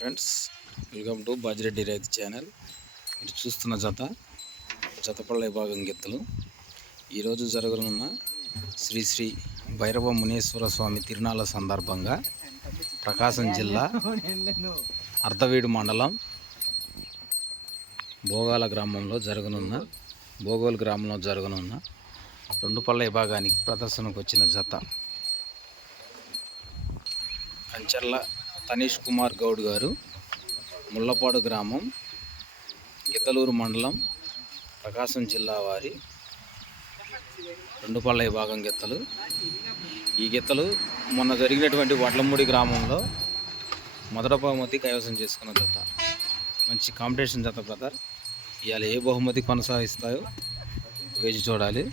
Friends welcome to Bajireddy రైతు channel. మీరు చూస్తున్న జత జతపళ్ళ విభాగం గెత్తలు. ఈరోజు జరగనున్న శ్రీ శ్రీ భైరవ మునేశ్వర స్వామి తిరునాళ్ళ సందర్భంగా ప్రకాశం జిల్లా అర్ధవీడు మండలం భోగాల గ్రామంలో జరగనున్న భోగోలు గ్రామంలో జరగనున్న రెండు పళ్ళ విభాగానికి ప్రదర్శనకు వచ్చిన జత. కంచర్ల తనీష్ కుమార్ గౌడ్ గారు ముళ్ళపాడు గ్రామం గిద్దలూరు మండలం ప్రకాశం జిల్లా వారి రెండు పళ్ళ విభాగం గిత్తలు. ఈ గిత్తలు మొన్న జరిగినటువంటి వడ్లమూడి గ్రామంలో మొదట బహుమతి కైవసం చేసుకున్న జత. మంచి కాంపిటీషన్ జత బ్రదర్. ఇవాళ ఏ బహుమతి కొనసాగిస్తాయో వేచి చూడాలి.